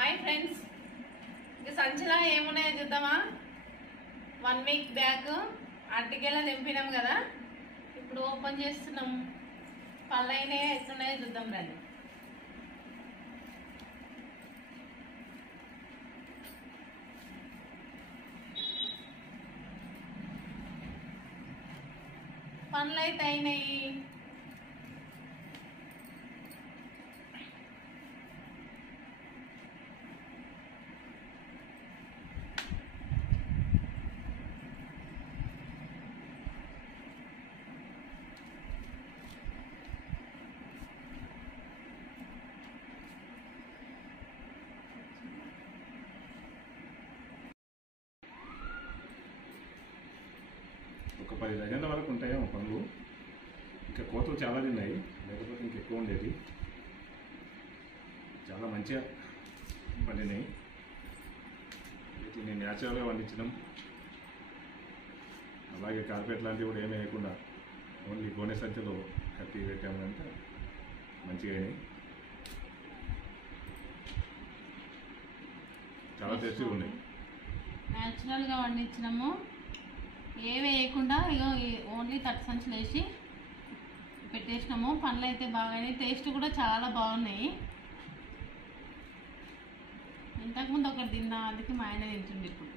Hi friends, ఇక సంచిలో ఏమున్నాయో చూద్దామా. 1 వీక్ బ్యాక్ అరటికెలా తెంపినాం కదా, ఇప్పుడు ఓపెన్ చేస్తున్నాం. పళ్ళు అయినాయో ఎట్లున్నాయో చూద్దాం రండి. పనులు అయితే అయినాయి. ఒక 10 డజన్ల వరకు ఉంటాయేమో పనులు. ఇంకా కోతలు చాలా తిన్నాయి, లేకపోతే ఇంకెక్కువ ఉండేది. చాలా మంచిగా పండినాయి. వీటిని న్యాచురల్గా పండించడం, అలాగే కార్పెట్ లాంటివి కూడా ఏమీ వేయకుండా ఓన్లీ గోనె సంచిలో కట్టి పెట్టామంటే మంచిగా అయినాయి. చాలా టేస్టీగా ఉన్నాయి. న్యాచురల్గా పండించినాము, ఏవి వేయకుండా ఇక ఓన్లీ తట్టు సంచులు వేసి పెట్టేసినాము. పండ్లు అయితే బాగానే, టేస్ట్ కూడా చాలా బాగున్నాయి. ఇంతకుముందు ఒకటి తిన్నా, అందుకే మా ఆయన తింటుండే ఇప్పుడు.